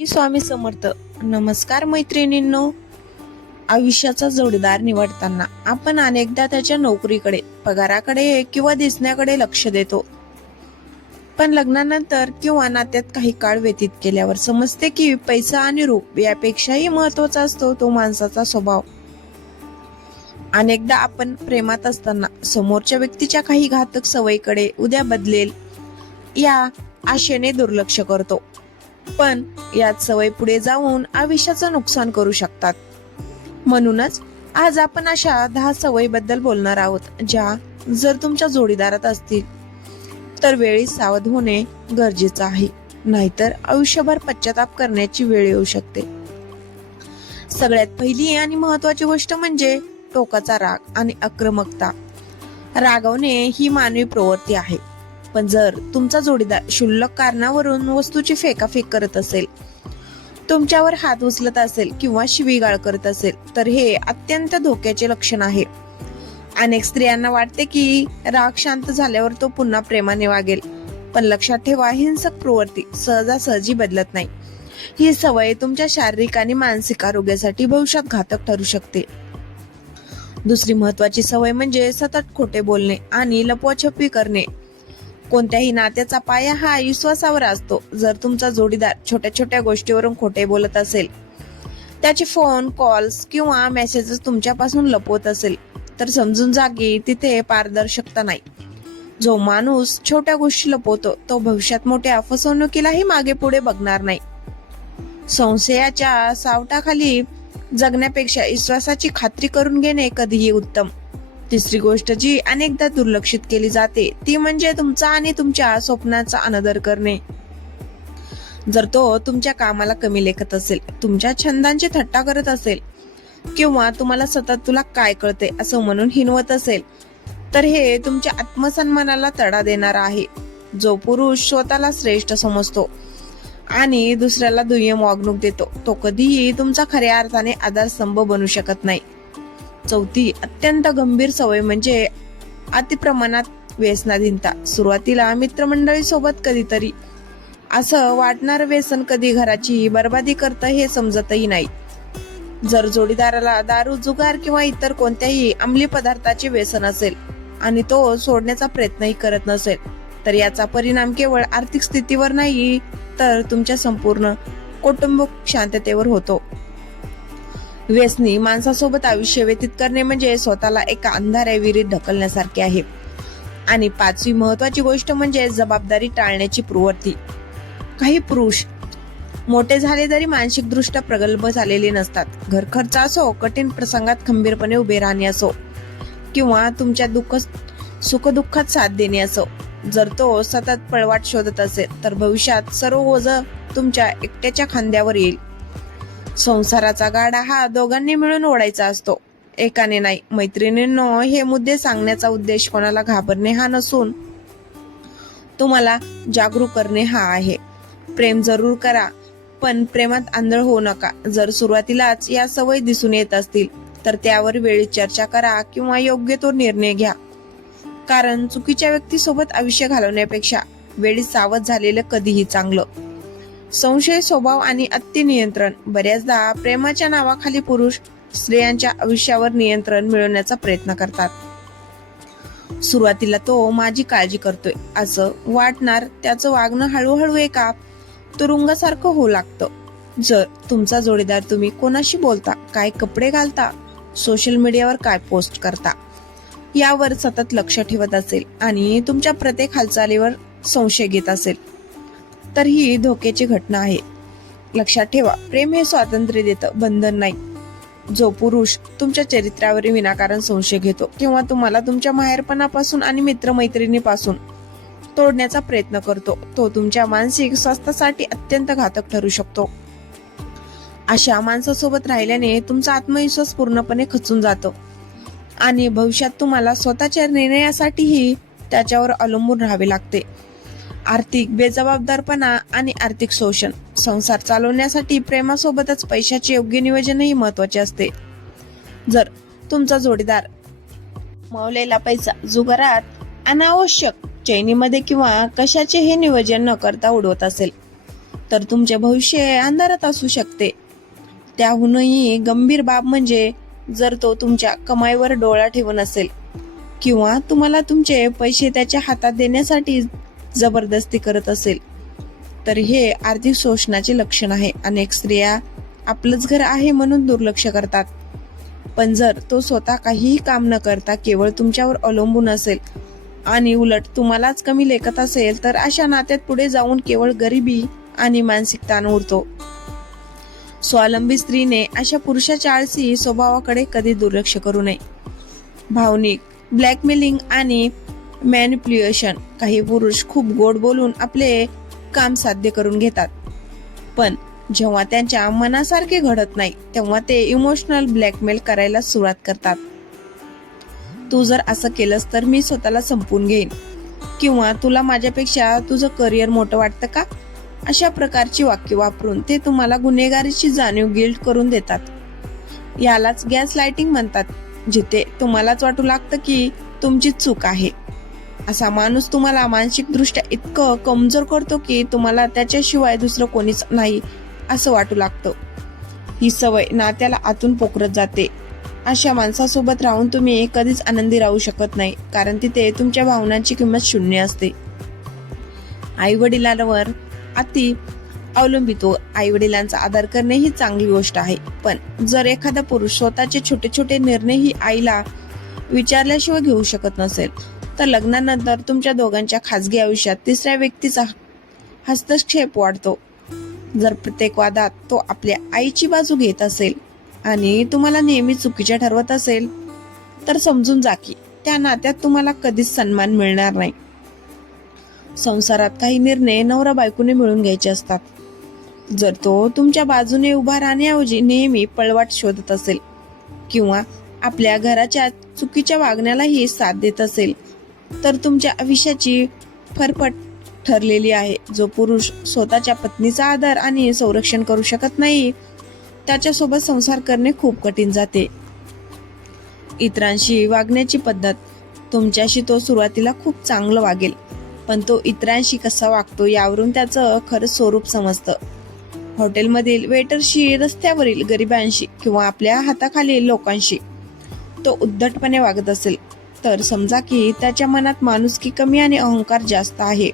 स्वामी समर्थ. नमस्कार मैत्रिणींनो. आयुष्याचा जोडीदार निवडताना आपण अनेकदा त्याच्या नोकरीकडे, पगाराकडे किंवा दिसण्याकडे लक्ष देतो. पण लग्नानंतर किंवा नात्यात काही काळ व्यतीत केल्यावर समजते की पैसा आणि रूप यापेक्षाही महत्वाचा असतो तो माणसाचा स्वभाव. अनेकदा आपण प्रेमात असताना समोरच्या व्यक्तीच्या काही घातक सवयीकडे उद्या बदलेल या आशेने दुर्लक्ष करतो, पण यात सवय पुढे जाऊन आयुष्याचं नुकसान करू शकतात. म्हणूनच आज आपण अशा 10 सवयीबद्दल बोलणार आहोत, ज्या जर तुमच्या जोडीदारात असतील तर वेळी सावध होणे गरजेचं आहे, नाहीतर आयुष्यभर पश्चाताप करण्याची वेळ येऊ शकते. सगळ्यात पहिली आणि महत्वाची गोष्ट म्हणजे टोकाचा राग आणि आक्रमकता. रागवणे ही मानवी प्रवृत्ती आहे, पण जर तुमचा जोडीदार क्षुल्लक कारणावरून वस्तूची फेकाफेक करत असेल, तुमच्यावर हात उचलत असेल किंवा शिवीगाळ करत असेल, तर हे अत्यंत धोक्याचे लक्षण आहे. अनेक स्त्रियांना वाटते की राग शांत झाल्यावर तो पुन्हा प्रेमाने वागेल, पण लक्षात ठेवा, हिंसक प्रवृत्ती सहजासहजी बदलत नाही. ही सवय तुमच्या शारीरिक आणि मानसिक आरोग्यासाठी भविष्यात घातक ठरू शकते. दुसरी महत्वाची सवय म्हणजे सतत खोटे बोलणे आणि लपवाछपवी करणे. कोणत्याही नात्याचा पाया हा विश्वासावर असतो. जर तुमचा जोडीदार छोट्या छोट्या गोष्टीवरून खोटे बोलत असेल, त्याचे फोन कॉल्स किंवा मेसेजेस तुमच्यापासून लपवत असेल, तर समजून जा की तिथे पारदर्शकता नाही. जो माणूस छोट्या गोष्टी लपवतो तो भविष्यात मोठ्या फसवणुकीलाही मागे पुढे बघणार नाही. संशयाच्या सावटाखाली जगण्यापेक्षा विश्वासाची खात्री करून घेणे कधीही उत्तम. तिसरी गोष्ट जी अनेकदा दुर्लक्षित केली जाते ती म्हणजे तुमचा आणि तुमच्या स्वप्नाचा अनादर करणे. जर तो तुमच्या कामाला कमी लेखत असेल, तुमच्या छंदांची थट्टा करत असेल किंवा तुम्हाला सतत तुला काय कळते असं म्हणून हिणवत असेल, तर हे तुमच्या आत्मसन्मानाला तडा देणार आहे. जो पुरुष स्वतःला श्रेष्ठ समजतो आणि दुसऱ्याला दुय्यम वागणूक देतो, तो कधीही तुमचा खऱ्या अर्थाने आधारस्तंभ बनू शकत नाही. चौथी अत्यंत गंभीर सवय म्हणजे अतिप्रमाणात व्यसनाधीनता. सुरुवातीला मित्रमंडळी सोबत कधीतरी असं वाटणारं व्यसन कधी घराची बर्बादी करतं हे समजतही नाही. जर जोडीदाराला दारू, जुगार किंवा इतर कोणत्याही अंमली पदार्थाचे व्यसन असेल आणि तो सोडण्याचा प्रयत्नही करत नसेल, तर याचा परिणाम केवळ आर्थिक स्थितीवर नाही तर तुमच्या संपूर्ण कौटुंबिक शांततेवर होतो. व्यसनी माणसासोबत आयुष्य व्यतीत करणे म्हणजे स्वतःला एका अंधाऱ्या विहिरीत ढकलण्यासारखे आहे. आणि पाचवी महत्वाची गोष्ट म्हणजे जबाबदारी टाळण्याची प्रवृत्ती. काही पुरुष मोठे झाले तरी मानसिक दृष्ट्या प्रगल्भ झालेले नसतात. घर खर्च असो, कठीण प्रसंगात खंबीरपणे उभे राहणे असो किंवा तुमच्या सुखदुःखात साथ देणे असो, जर तो सतत पळवाट शोधत असेल तर भविष्यात सर्व ओझं तुमच्या एकट्याच्या खांद्यावर येईल. संसाराचा गाडा हा दोघांनी मिळून ओढायचा असतो, एकाने नाही. मैत्रिणींनो, हे मुद्दे सांगण्याचा उद्देश कोणाला घाबरणे हा नसून तुम्हाला जागरूक करणे हा आहे. प्रेम जरूर करा, पण प्रेमात आंधळ होऊ नका. जर सुरुवातीलाच या सवयी दिसून येत असतील तर त्यावर वेळी चर्चा करा किंवा योग्य तो निर्णय घ्या, कारण चुकीच्या व्यक्तीसोबत आयुष्य घालवण्यापेक्षा वेळी सावध झालेलं कधीही चांगलं. संशय स्वभाव आणि अतिनियंत्रण. बऱ्याचदा प्रेमाच्या नावाखाली पुरुष स्त्रियांच्या आयुष्यावर नियंत्रण मिळवण्याचा प्रयत्न करतात. सुरुवातीला तो माझी काळजी करतोय असं वाटणार, त्याचं वागणं हळूहळू एका तुरुंगासारखं होऊ लागतं. जर तुमचा जोडीदार तुम्ही कोणाशी बोलता, काय कपडे घालता, सोशल मीडियावर काय पोस्ट करता यावर सतत लक्ष ठेवत असेल आणि तुमच्या प्रत्येक हालचालीवर संशय घेत असेल, तर ही धोक्याची घटना आहे. लक्षात ठेवा, प्रेम हे स्वातंत्र्य देतं, बंधन नाही. जो पुरुष तुमच्या चरित्रावर विनाकारण संशय घेतो किंवा तुम्हाला तुमच्या माहेरपणापासून आणि मित्रमैत्रिणीपासून तोडण्याचा प्रयत्न करतो, तो तुमच्या मानसिक स्वास्थ्यासाठी अत्यंत घातक ठरू शकतो. अशा माणसासोबत राहिल्याने तुमचा आत्मविश्वास पूर्णपणे खचून जातो आणि भविष्यात तुम्हाला स्वतःच्या निर्णयासाठीही त्याच्यावर अवलंबून राहावे लागते. आर्थिक बेजबाबदारपणा आणि आर्थिक शोषण. संसार चालवण्यासाठी प्रेमासोबतच पैशाचे योग्य नियोजनही महत्वाचे असते. जर तुमचा जोडीदार कमवलेला पैसा जुगारात, अनावश्यक चैनीमध्ये किंवा कशाचे हे नियोजन न करता उडवत असेल, तर तुमचे भविष्य अंधारात असू शकते. त्याहूनही गंभीर बाब म्हणजे जर तो तुमच्या कमाईवर डोळा ठेवून असेल किंवा तुम्हाला तुमचे पैसे त्याच्या हातात देण्यासाठी जबरदस्ती करत असेल, तर हे आर्थिक शोषणाचे लक्षण आहे. अनेक स्त्रिया आपलंच घर आहे म्हणून दुर्लक्ष करतात, पण जर तो स्वतः काहीही काम न करता केवळ तुमच्यावर अवलंबून असेल आणि उलट तुम्हालाच कमी लेखत असेल, तर अशा नात्यात पुढे जाऊन केवळ गरिबी आणि मानसिक ताण उरतो. स्वावलंबी स्त्रीने अशा पुरुषाच्या आळसी स्वभावाकडे कधी दुर्लक्ष करू नये. भावनिक ब्लॅकमेलिंग आणि मॅनिप्युलेशन. काही पुरुष खूप गोड बोलून आपले काम साध्य करून घेतात, पण जेव्हा त्यांच्या मनासारखे घडत नाही तेव्हा ते इमोशनल ब्लॅकमेल करायला सुरुवात करतात. तू जर असं केलंस तर मी स्वतःला संपवून घेईन, किंवा तुला माझ्यापेक्षा तुझं करिअर मोठं वाटतं का? अशा प्रकारची वाक्य वापरून ते तुम्हाला गुन्हेगारीची जाणीव गिल्ट करून देतात. यालाच गॅस लाइटिंग म्हणतात, जिथे तुम्हालाच वाटू लागतं की तुमची चूक आहे. असा माणूस तुम्हाला मानसिकदृष्ट्या इतकं कमजोर करतो की तुम्हाला त्याच्याशिवाय दुसरं कोणीच नाही असं वाटू लागतं. ही सवय नात्याला आतून पोखरत जाते. अशा माणसासोबत राहून तुम्ही कधीच आनंदी राहू शकत नाही, कारण तिथे तुमच्या भावनांची किंमत शून्य असते. आई वडिलांवर अति अवलंबितो. आई वडिलांचा आदर करणे ही चांगली गोष्ट आहे, पण जर एखादा पुरुष स्वतःचे छोटे छोटे निर्णयही आईला विचारल्याशिवाय घेऊ शकत नसेल, तर लग्नानंतर तुमच्या दोघांच्या खासगी आयुष्यात तिसऱ्या व्यक्तीचा हस्तक्षेप वाढतो. जर प्रत्येक वादात तो आपल्या आईची बाजू घेत असेल आणि तुम्हाला नेहमी चुकीचे ठरवत असेल, तर समजून जा की त्या नात्यात तुम्हाला कधीच सन्मान मिळणार नाही. संसारात काही निर्णय नवरा बायकोने मिळून घ्यायचे असतात. जर तो तुमच्या बाजूने उभा राहण्याऐवजी नेहमी पळवाट शोधत असेल किंवा आपल्या घराच्या चुकीच्या वागण्यालाही साथ देत असेल, तर तुमच्या आयुष्याची फरफट ठरलेली आहे. जो पुरुष स्वतःच्या पत्नीचा आदर आणि संरक्षण करू शकत नाही, त्याच्यासोबत संसार करणे खूप कठीण जाते. इतरांशी वागण्याची पद्धत. तुमच्याशी तो सुरुवातीला खूप चांगलं वागेल, पण तो इतरांशी कसा वागतो यावरून त्याचं खरं स्वरूप समजतं. हॉटेलमधील वेटरशी, रस्त्यावरील गरिबांशी किंवा आपल्या हाताखालील लोकांशी तो उद्धटपणे वागत असेल, तर समजा की त्याच्या मनात माणुसकी कमी आणि अहंकार जास्त आहे.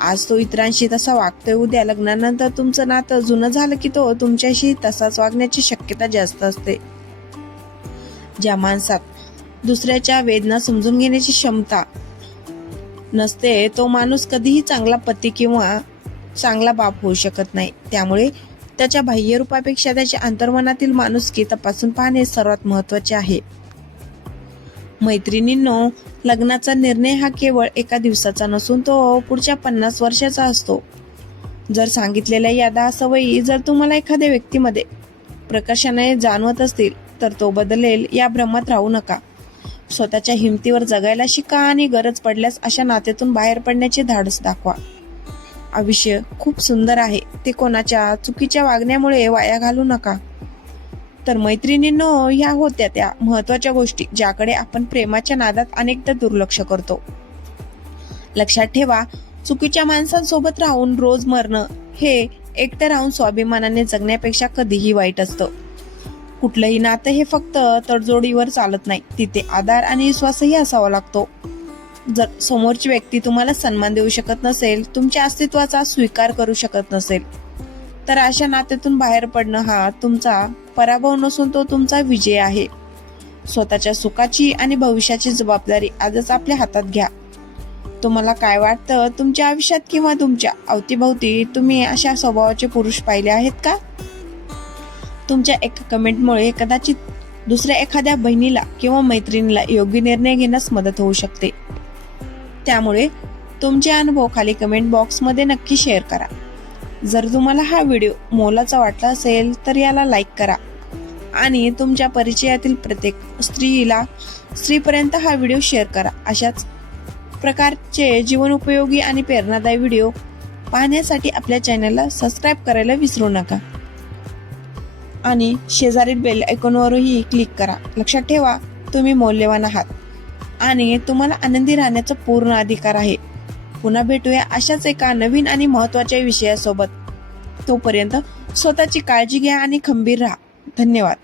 आज तो इतरांशी तसा वागतोय, उद्या लग्नानंतर तुमचं नातं जुनं झालं की तो तुमच्याशी तसाच वागण्याची शक्यता जास्त असते. ज्या माणसात दुसऱ्याच्या वेदना समजून घेण्याची क्षमता नसते, तो माणूस कधीही चांगला पती किंवा चांगला बाप होऊ शकत नाही. त्यामुळे त्याच्या बाह्य रूपापेक्षा त्याच्या अंतर्मनातील माणुसकी तपासून पाहणे सर्वात महत्त्वाचे आहे. मैत्रिणींनो, लग्नाचा निर्णय हा केवळ एका दिवसाचा नसून तो पुढच्या 50 वर्षाचा असतो. जर सांगितलेल्या यादा सवयी जर तुम्हाला एखाद्या व्यक्तीमध्ये प्रकर्षाने जाणवत असतील, तर तो बदलेल या भ्रमात राहू नका. स्वतःच्या हिमतीवर जगायला शिका आणि गरज पडल्यास अशा नात्यातून बाहेर पडण्याचे धाडस दाखवा. आयुष्य खूप सुंदर आहे, ते कोणाच्या चुकीच्या वागण्यामुळे वाया घालू नका. तर मैत्रिणींनो, ह्या होत्या त्या महत्वाच्या गोष्टी ज्याकडे आपण प्रेमाच्या नादात अनेकदा दुर्लक्ष करतो. लक्षात ठेवा, चुकीच्या माणसांसोबत राहून रोज मरणं हे एकटं राहून स्वाभिमानाने जगण्यापेक्षा कधीही वाईट असतं. कुठलंही नातं हे फक्त तडजोडीवर चालत नाही, तिथे आधार आणि विश्वासही असावा लागतो. जर समोरची व्यक्ती तुम्हाला सन्मान देऊ शकत नसेल, तुमच्या अस्तित्वाचा स्वीकार करू शकत नसेल, तर अशा नात्यातून बाहेर पडणं हा तुमचा पराभव नसून तो तुमचा विजय आहे. स्वतःच्या सुखाची आणि भविष्याची जबाबदारी आजच आपल्या हातात घ्या. तुम्हाला काय वाटतं, तुमच्या आयुष्यात किंवा तुमच्या अवतीभोवती तुम्ही अशा स्वभावाचे पुरुष पाहिले आहेत का? तुमच्या एका कमेंटमुळे कदाचित दुसऱ्या एखाद्या बहिणीला किंवा मैत्रिणीला योग्य निर्णय घेण्यास मदत होऊ शकते. त्यामुळे तुमचे अनुभव खाली कमेंट बॉक्समध्ये नक्की शेअर करा. जर तुम्हाला हा व्हिडिओ मोलाचा वाटला असेल तर याला लाईक करा आणि तुमच्या परिचयातील प्रत्येक स्त्रीपर्यंत हा व्हिडिओ शेअर करा. अशाच प्रकारचे जीवन उपयोगी आणि प्रेरणादायी व्हिडिओ पाहण्यासाठी आपल्या चॅनलला सबस्क्राईब करायला विसरू नका आणि शेजारील बेल आयकॉनवरही क्लिक करा. लक्षात ठेवा, तुम्ही मौल्यवान आहात आणि तुम्हाला आनंदी राहण्याचा पूर्ण अधिकार आहे. पुन्हा भेटूया अशाच एका नवीन आणि महत्त्वाच्या विषयासोबत. तोपर्यंत स्वतःची काळजी घ्या आणि खंबीर राहा. धन्यवाद.